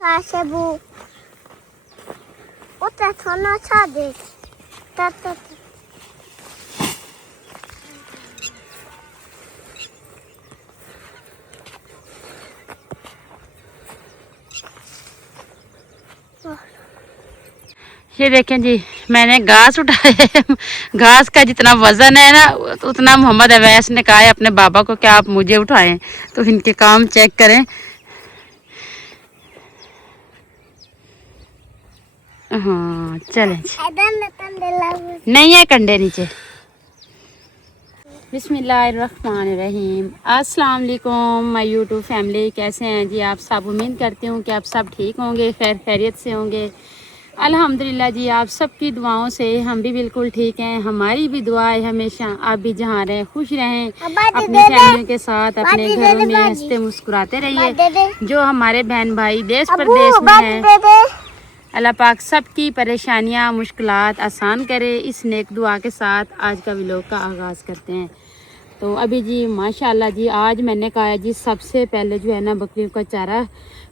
Sabu. What a ton of charges. ये देखें जी, मैंने घास उठाया है। घास का जितना वजन है ना उतना मोहम्मद अवैस ने कहा है अपने बाबा को कि आप मुझे उठाएं। तो इनके काम चेक करें। हाँ चलें जी। नहीं है कंडे नीचे। बिस्मिल्लाहिर्रहमानिर्रहीम। अस्सलाम वालेकुम माय यूट्यूब फैमिली, कैसे हैं जी आप सब। उम्मीद करती हूँ कि आप सब ठीक होंगे, खैर खैरियत से होंगे। अल्हम्दुलिल्लाह जी, आप सबकी दुआओं से हम भी बिल्कुल ठीक हैं। हमारी भी दुआ है हमेशा आप भी जहाँ रहें खुश रहें, अपनी फैमिलियों के साथ अपने घरों में हंसते मुस्कुराते रहिए। जो हमारे बहन भाई देश प्रदेश में हैं, अल्लाह पाक सबकी परेशानियां मुश्किलात आसान करे। इस नेक दुआ के साथ आज का व्लॉग का आगाज़ करते हैं। तो अभी जी माशाल्लाह जी, आज मैंने कहा जी सबसे पहले जो है ना बकरियों का चारा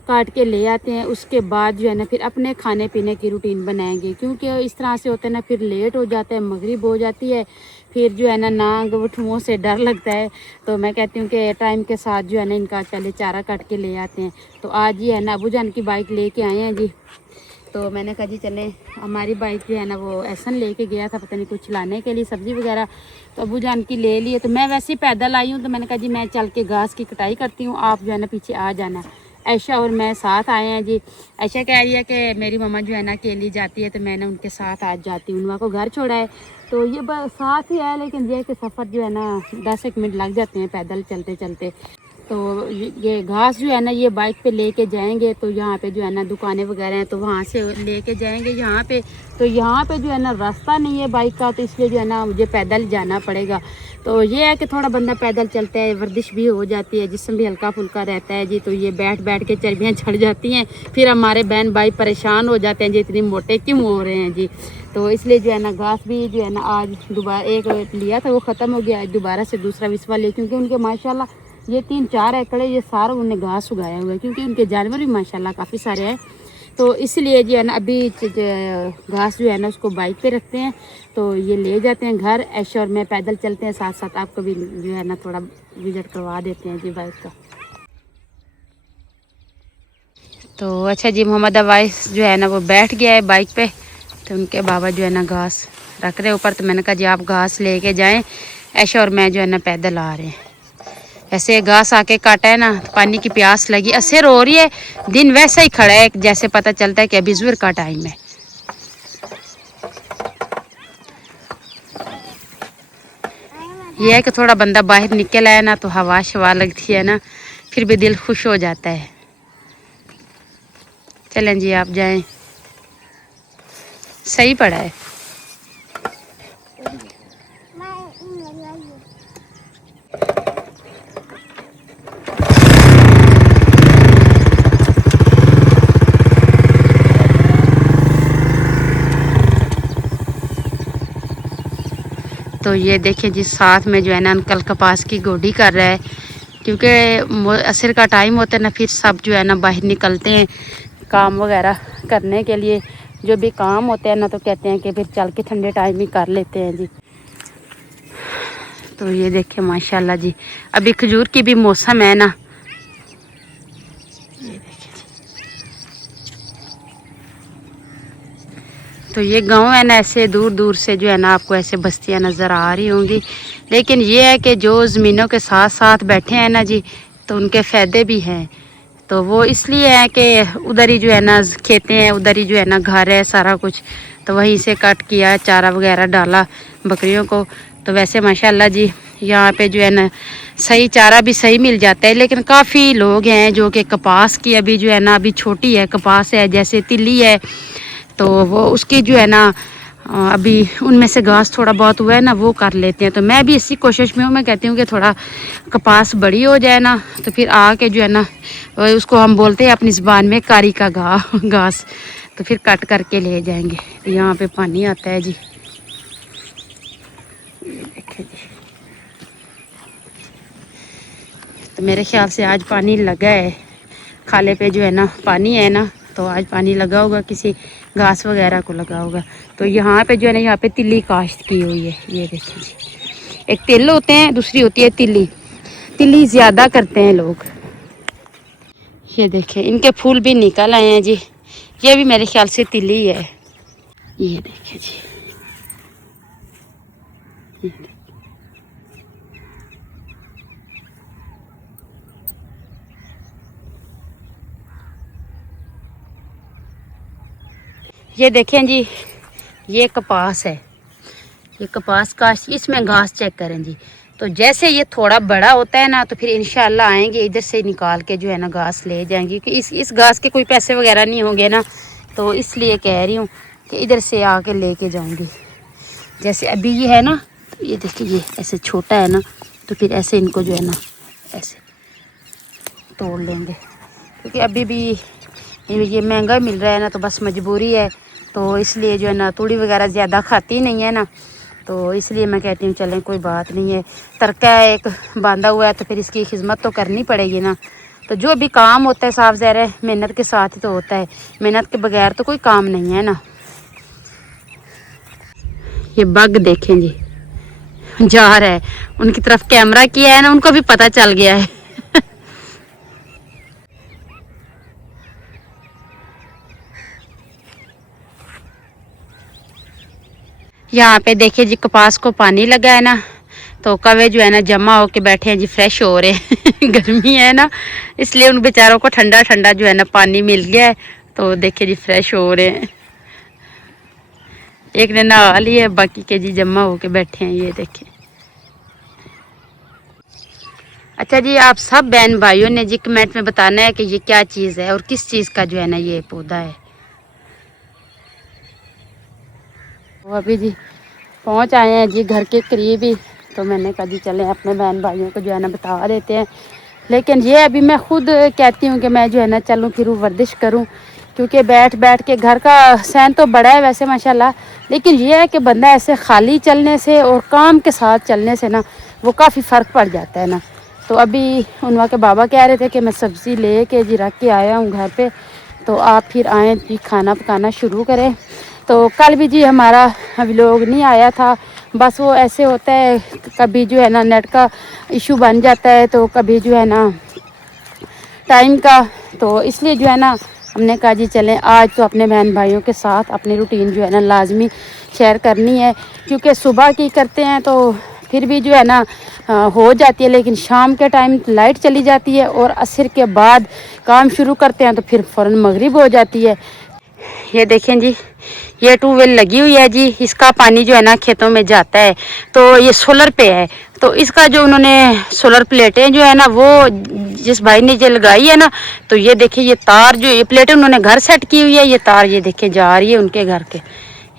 काट के ले आते हैं, उसके बाद जो है ना फिर अपने खाने पीने की रूटीन बनाएंगे। क्योंकि इस तरह से होता है ना फिर लेट हो जाता है, मगरिब हो जाती है, फिर जो है ना नांग वठुओं से डर लगता है। तो मैं कहती हूँ कि टाइम के साथ जो है ना इनका पहले चारा काट के ले आते हैं। तो आज ये है ना अबू जान की बाइक लेके आए हैं जी। तो मैंने कहा जी चलें, हमारी बाइक जो है ना वो एहसन लेके गया था पता नहीं कुछ लाने के लिए सब्ज़ी वगैरह, तो अबू जान की ले लिए। तो मैं वैसे ही पैदल आई हूँ, तो मैंने कहा जी मैं चल के घास की कटाई करती हूँ, आप जो है ना पीछे आ जाना। ऐशा और मैं साथ आए हैं जी। ऐशा कह रही है कि मेरी मम्मा जो है ना अकेली जाती है, तो मैंने उनके साथ आज जाती हूँ। उनका को घर छोड़ा है तो ये बस साथ ही है, लेकिन ये कि सफ़र जो है ना 10 मिनट लग जाते हैं पैदल चलते चलते। तो ये घास जो है ना ये बाइक पे लेके जाएंगे। तो यहाँ पे जो है ना दुकानें वगैरह हैं, तो वहाँ से लेके जाएंगे यहाँ पे। तो यहाँ पे जो है ना रास्ता नहीं है बाइक का, तो इसलिए जो है ना मुझे पैदल जाना पड़ेगा। तो ये है कि थोड़ा बंदा पैदल चलता है, वर्जिश भी हो जाती है, जिस्म भी हल्का फुल्का रहता है जी। तो ये बैठ बैठ के चर्बियाँ चढ़ जाती हैं, फिर हमारे बहन भाई परेशान हो जाते हैं जी, इतनी मोटे क्यों हो रहे हैं जी। तो इसलिए जो है ना घास भी जो है ना आज दोबारा एक लिया था वो ख़त्म हो गया, आज दोबारा से दूसरा विस्वा ले, क्योंकि उनके माशाल्लाह ये 3-4 एकड़ ये सारा उन्होंने घास उगाया हुआ है, क्योंकि उनके जानवर भी माशाल्लाह काफ़ी सारे हैं। तो इसलिए जो है ना अभी घास जो है ना उसको बाइक पे रखते हैं, तो ये ले जाते हैं घर। ऐशा और मैं पैदल चलते हैं, साथ साथ आपको भी जो है ना थोड़ा विजिट करवा देते हैं जी बाइक का। तो अच्छा जी, मोहम्मद अवाइस जो है ना वो बैठ गया है बाइक पे, तो उनके बाबा जो है ना घास रख रहे ऊपर। तो मैंने कहा जी आप घास लेके जाएं, ऐशा और मैं जो है ना पैदल आ रहे हैं। ऐसे घास आके काटा है ना, तो पानी की प्यास लगी, असर हो रही है। दिन वैसा ही खड़ा है जैसे पता चलता है कि अभी ज़ुहर का टाइम है। यह है कि थोड़ा बंदा बाहर निकल आया ना तो हवा शवा लगती है ना, फिर भी दिल खुश हो जाता है। चलें जी आप जाएं, सही पड़ा है। तो ये देखिए जी साथ में जो है ना अंकल कपास की गोडी कर रहा है, क्योंकि असर का टाइम होता है ना, फिर सब जो है ना बाहर निकलते हैं काम वगैरह करने के लिए। जो भी काम होते हैं ना तो कहते हैं कि फिर चल के ठंडे टाइम ही कर लेते हैं जी। तो ये देखें माशाल्लाह जी, अभी खजूर की भी मौसम है ना। ये देखें, तो ये गांव है ना, ऐसे दूर दूर से जो है ना आपको ऐसे बस्तियां नज़र आ रही होंगी। लेकिन ये है कि जो ज़मीनों के साथ साथ बैठे हैं ना जी, तो उनके फ़ायदे भी हैं। तो वो इसलिए है कि उधर ही जो है ना खेते हैं, उधर ही जो है ना घर है सारा कुछ, तो वहीं से कट किया, चारा वगैरह डाला बकरियों को। तो वैसे माशाल्लाह जी यहाँ पे जो है ना सही चारा भी सही मिल जाता है। लेकिन काफ़ी लोग हैं जो कि कपास की अभी जो है ना अभी छोटी है, कपास है जैसे तिल्ली है, तो वो उसकी जो है ना अभी उनमें से घास थोड़ा बहुत हुआ है ना वो कर लेते हैं। तो मैं भी इसी कोशिश में हूँ, मैं कहती हूँ कि थोड़ा कपास बड़ी हो जाए ना, तो फिर आके जो है ना उसको हम बोलते हैं अपनी ज़बान में कारी का घास, तो फिर कट करके ले जाएंगे। तो यहाँ पे पानी आता है जी, ये देखिए जी। तो मेरे ख्याल से आज पानी लगा है, खाले पे जो है ना पानी है ना, तो आज पानी लगा होगा, किसी घास वगैरह को लगा होगा। तो यहाँ पे जो है ना, यहाँ पे तिल्ली काश्त की हुई है। ये देखिए जी, एक तिल होते हैं, दूसरी होती है तिल्ली। तिल्ली ज़्यादा करते हैं लोग। ये देखिए इनके फूल भी निकल आए हैं जी। ये भी मेरे ख्याल से तिल्ली है। ये देखिए जी, ये देखिए। ये देखें जी, ये कपास है, ये कपास का, इसमें घास चेक करें जी। तो जैसे ये थोड़ा बड़ा होता है ना, तो फिर इंशाल्लाह आएंगे इधर से निकाल के जो है ना घास ले जाएंगे, कि इस घास के कोई पैसे वगैरह नहीं होंगे ना, तो इसलिए कह रही हूँ कि इधर से आके लेके जाऊंगी। जैसे अभी ये है ना, तो ये देखिए ये ऐसे छोटा है ना, तो फिर ऐसे इनको जो है ना ऐसे तोड़ लेंगे, क्योंकि अभी भी ये महंगा मिल रहा है ना, तो बस मजबूरी है। तो इसलिए जो है ना तूड़ी वगैरह ज़्यादा खाती नहीं है ना, तो इसलिए मैं कहती हूँ चलें कोई बात नहीं है, तरका एक बांधा हुआ है तो फिर इसकी खिदमत तो करनी पड़ेगी ना। तो जो भी काम होता है साफ ज़ाहिर है मेहनत के साथ ही तो होता है, मेहनत के बगैर तो कोई काम नहीं है ना। ये बग देखें जी, जा रहा है, उनकी तरफ कैमरा किया है ना, उनको भी पता चल गया है। यहाँ पे देखिए जी, कपास को पानी लगा है ना, तो कवे जो है ना जमा होके बैठे हैं जी, फ्रेश हो रहे हैं। गर्मी है ना, इसलिए उन बेचारों को ठंडा ठंडा जो है ना पानी मिल गया है, तो देखिए जी फ्रेश हो रहे हैं। एक ने नहा लिया, बाकी के जी जमा होके बैठे हैं। ये देखें। अच्छा जी, आप सब बहन भाइयों ने जी कमेंट में बताना है कि ये क्या चीज़ है और किस चीज़ का जो है ना ये पौधा है। वो अभी जी पहुंच आए हैं जी घर के करीब ही, तो मैंने कहा जी चलें अपने बहन भाइयों को जो है ना बता देते हैं। लेकिन ये अभी मैं खुद कहती हूँ कि मैं जो है ना चलूँ फिरूँ, वर्जिश करूँ, क्योंकि बैठ बैठ के घर का सहन तो बड़ा है वैसे माशाल्लाह, लेकिन ये है कि बंदा ऐसे खाली चलने से और काम के साथ चलने से ना वो काफ़ी फ़र्क पड़ जाता है ना। तो अभी उनवा के बाबा कह रहे थे कि मैं सब्ज़ी ले के जी रख के आया हूँ घर पे, तो आप फिर आएँ जी खाना पकाना शुरू करें। तो कल भी जी हमारा व्लॉग नहीं आया था, बस वो ऐसे होता है, कभी जो है ना नेट का इशू बन जाता है, तो कभी जो है ना टाइम का, तो इसलिए जो है ना हमने कहा जी चलें आज तो अपने बहन भाइयों के साथ अपनी रूटीन जो है ना लाजमी शेयर करनी है, क्योंकि सुबह की करते हैं तो फिर भी जो है ना हो जाती है, लेकिन शाम के टाइम लाइट चली जाती है और असर के बाद काम शुरू करते हैं तो फिर फ़ौरन मगरिब हो जाती है। ये देखें जी, ये ट्यूबवेल लगी हुई है जी, इसका पानी जो है ना खेतों में जाता है, तो ये सोलर पे है। तो इसका जो उन्होंने सोलर प्लेटें जो है ना वो जिस भाई ने जो लगाई है ना, तो ये देखिए ये तार जो ये प्लेटें उन्होंने घर सेट की हुई है, ये तार ये देखें जा रही है उनके घर के।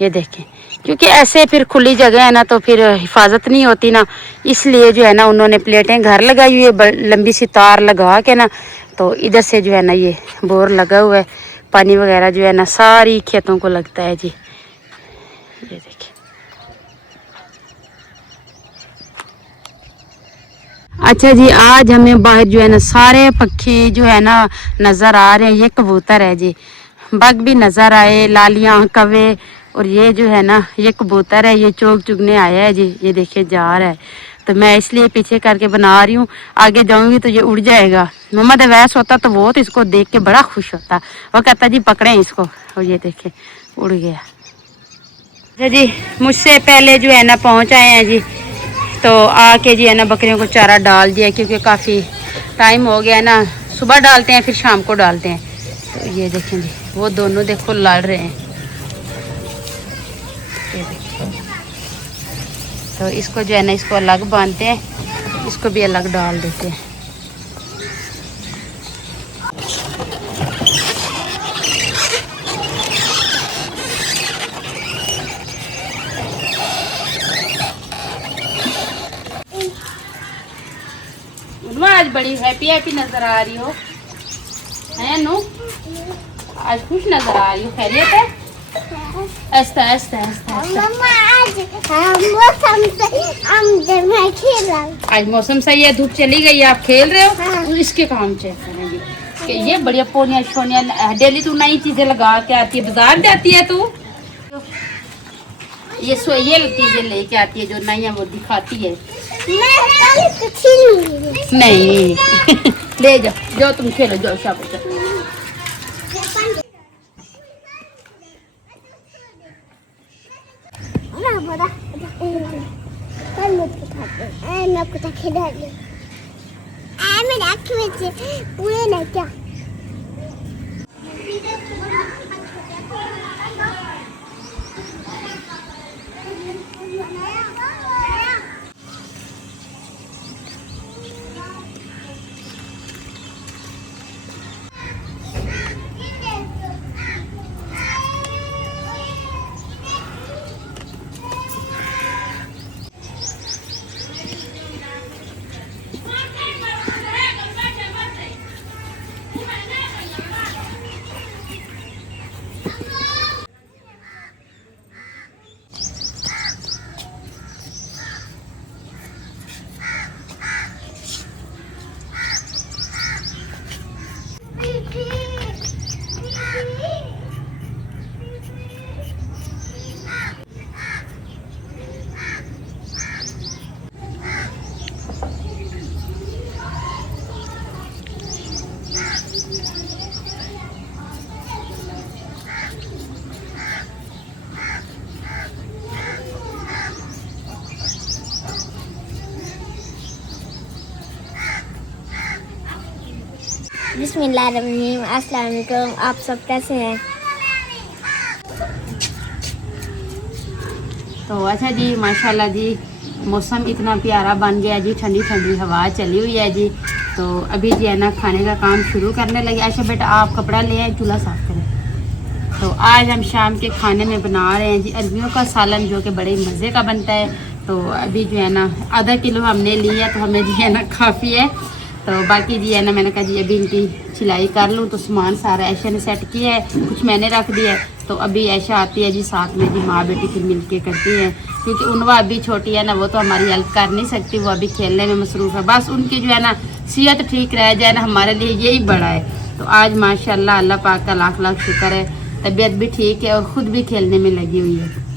ये देखें, क्योंकि ऐसे फिर खुली जगह है ना तो फिर हिफाजत नहीं होती ना, इसलिए जो है ना उन्होंने प्लेटें घर लगाई हुई है, लंबी सी तार लगा के ना, तो इधर से जो है ना ये बोर लगा हुआ है, पानी वगैरह जो है ना सारी खेतों को लगता है जी। ये देखिए। अच्छा जी, आज हमें बाहर जो है ना सारे पक्षी जो है ना नज़र आ रहे हैं। ये कबूतर है जी, बग भी नज़र आए, लालियाँ, कवे, और ये जो है ना ये कबूतर है, ये चोग चुगने आया है जी। ये देखिए जा रहा है, तो मैं इसलिए पीछे करके बना रही हूँ, आगे जाऊंगी तो ये उड़ जाएगा। मोहम्मद अवैस होता तो वो तो इसको देख के बड़ा खुश होता, वो कहता जी पकड़ें इसको, और ये देखे उड़ गया। अच्छा जी, मुझसे पहले जो है ना पहुँच आए हैं जी, तो आके जी है ना बकरियों को चारा डाल दिया, क्योंकि काफ़ी टाइम हो गया ना, सुबह डालते हैं फिर शाम को डालते हैं। तो ये देखें जी, वो दोनों देखो लड़ रहे हैं। ये देखिए, तो इसको जो है ना इसको अलग बांधते हैं, इसको भी अलग डाल देते हैं। आज बड़ी हैप्पी हैप्पी नजर आ रही हो, है नु? आज खुश नजर आ रही हो, खैरियत है? ऐसा ऐसा ऐसा मम्मा आज मौसम सही, आज मौसम सही है, धूप चली गई है, आप खेल रहे हो? हाँ। इसके काम चेक करेंगे। के ये बढ़िया पोनिया शोनिया डेली तू नई चीजें लगा के आती है, बाजार जाती है तू, ये चीजें लेके आती है जो नई है वो दिखाती है। नहीं ले जाओ, जाओ तुम खेलो, जाओ शाबाश। पूरे नहीं क्या बिस्मिल्लाहिर्रहमानिर्रहीम। अस्सलाम वालेकुम, आप सब कैसे हैं? तो अच्छा जी, माशाल्लाह जी, मौसम इतना प्यारा बन गया जी, ठंडी ठंडी हवा चली हुई है जी। तो अभी जो है ना खाने का काम शुरू करने लगे। अच्छा बेटा आप कपड़ा ले आए, चूल्हा साफ करें। तो आज हम शाम के खाने में बना रहे हैं जी अरबियों का सालन, जो कि बड़े मज़े का बनता है। तो अभी जो है ना आधा किलो हमने लिया, तो हमें जो है ना काफ़ी है। तो बाकी जी है ना मैंने कहा जी अभी इनकी सिलाई कर लूँ। तो सामान सारा ऐशा ने सेट किया है, कुछ मैंने रख दिया है। तो अभी ऐशा आती है जी साथ में जी, माँ बेटी फिर मिल के करती है, क्योंकि उनवा अभी छोटी है ना, वो तो हमारी हेल्प कर नहीं सकती, वो अभी खेलने में मसरूफ़ है। बस उनकी जो है ना सेहत ठीक रह जाए ना, हमारे लिए यही बड़ा है। तो आज माशाल्लाह अल्लाह पाक का लाख लाख शुक्र है, तबीयत भी ठीक है और ख़ुद भी खेलने में लगी हुई है।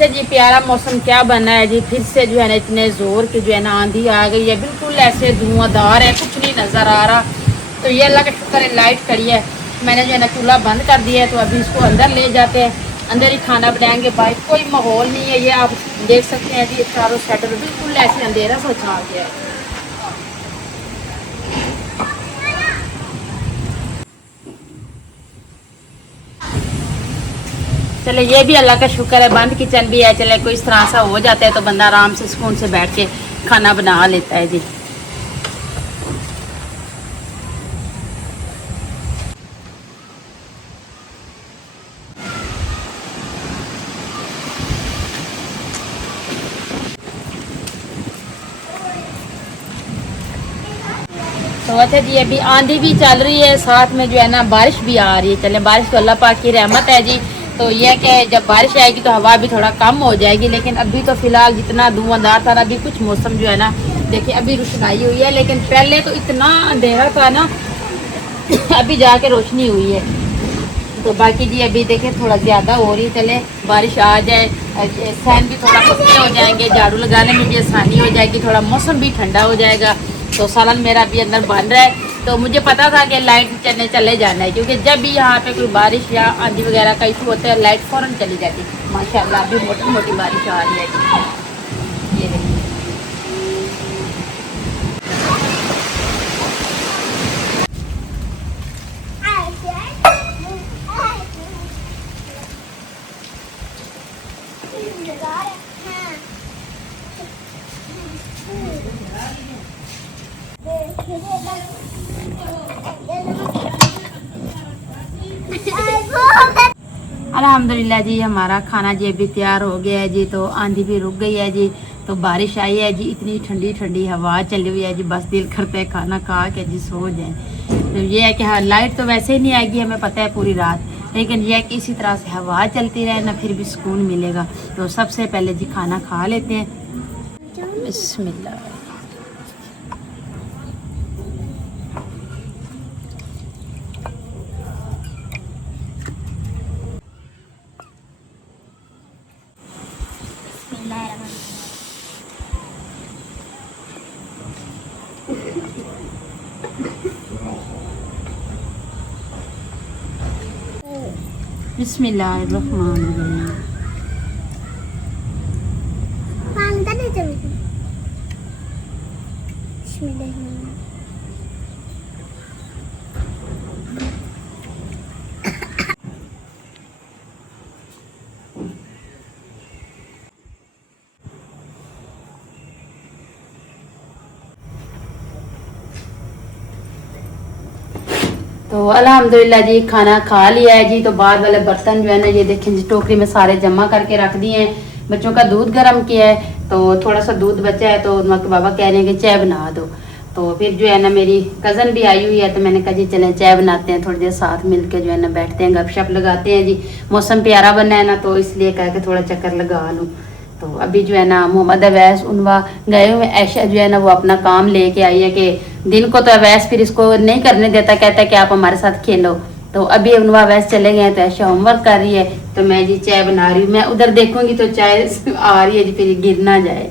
अच्छा जी, प्यारा मौसम क्या बना है जी, फिर से जो है ना इतने ज़ोर की जो है ना आंधी आ गई है, बिल्कुल ऐसे धुआंधार है, कुछ नहीं नज़र आ रहा। तो ये अल्लाह का शुक्र है लाइट खड़ी है। मैंने जो है ना चूल्हा बंद कर दिया है, तो अभी इसको अंदर ले जाते हैं, अंदर ही खाना बनाएंगे। बाहर कोई माहौल नहीं है, ये आप देख सकते हैं जी, चारों साइड बिल्कुल ऐसे अंधेरा सा छा गया है। चले ये भी अल्लाह का शुक्र है, बंद किचन भी है। चले कोई इस तरह सा हो जाता है तो बंदा आराम से सुकून से बैठ के खाना बना लेता है जी। तो अच्छा जी, अभी आंधी भी चल रही है, साथ में जो है ना बारिश भी आ रही है। चले बारिश तो अल्लाह पाक की रहमत है जी। तो यह कि जब बारिश आएगी तो हवा भी थोड़ा कम हो जाएगी, लेकिन अभी तो फिलहाल जितना धुआंधार था, अभी कुछ मौसम जो है ना देखिए अभी रोशनाई हुई है, लेकिन पहले तो इतना अंधेरा था ना अभी जाके रोशनी हुई है। तो बाकी जी अभी देखें थोड़ा ज़्यादा हो रही, चले बारिश आ जाए, सहन भी थोड़ा पक्के हो जाएंगे, झाड़ू लगाने में भी आसानी हो जाएगी, थोड़ा मौसम भी ठंडा हो जाएगा। तो सालन मेरा अभी अंदर बन रहा है। तो मुझे पता था कि लाइट चले जाना है, क्योंकि जब भी यहाँ पे कोई बारिश या आंधी वगैरह का इशू होता है लाइट फ़ौरन चली जाती है। माशाल्लाह अभी मोटी मोटी बारिश आ रही है जी। ये देखिए, अल्हम्दुलिल्लाह जी हमारा खाना जी अभी तैयार हो गया है जी। तो आंधी भी रुक गई है जी, तो बारिश आई है जी, इतनी ठंडी ठंडी हवा चली हुई है जी, बस दिल करता है खाना खा के जी सो जाए। तो ये है कि हाँ, लाइट तो वैसे ही नहीं आएगी, हमें पता है पूरी रात, लेकिन यह है कि इसी तरह से हवा चलती रहे ना, फिर भी सुकून मिलेगा। तो सबसे पहले जी खाना खा लेते हैं। बिस्मिल्लाह। बिस्मिल्लाहिर्रहमानिर्रहीम। तो अल्हम्दुलिल्लाह जी खाना खा लिया है जी। तो बाद वाले बर्तन जो है ना ये देखें जी, टोकरी में सारे जमा करके रख दिए हैं। बच्चों का दूध गर्म किया है, तो थोड़ा सा दूध बचा है, तो उनके बाबा कह रहे हैं कि चाय बना दो। तो फिर जो है ना मेरी कज़न भी आई हुई है, तो मैंने कहा जी चलें चाय बनाते हैं, थोड़ी देर साथ मिल के जो है ना बैठते हैं, गपशप लगाते हैं जी। मौसम प्यारा बना है ना, तो इसलिए कह के थोड़ा चक्कर लगा लूँ। तो अभी जो है ना मोहम्मद अवैस उनवा गए हुए, ऐशा जो है ना वो अपना काम लेके आई है कि दिन को तो अवैस फिर इसको नहीं करने देता, कहता है कि आप हमारे साथ खेलो। तो अभी उनवा अवैस चले गए हैं, तो ऐशा होमवर्क कर रही है, तो मैं जी चाय बना रही हूँ। मैं उधर देखूंगी तो चाय आ रही है जी, फिर गिर ना जाए।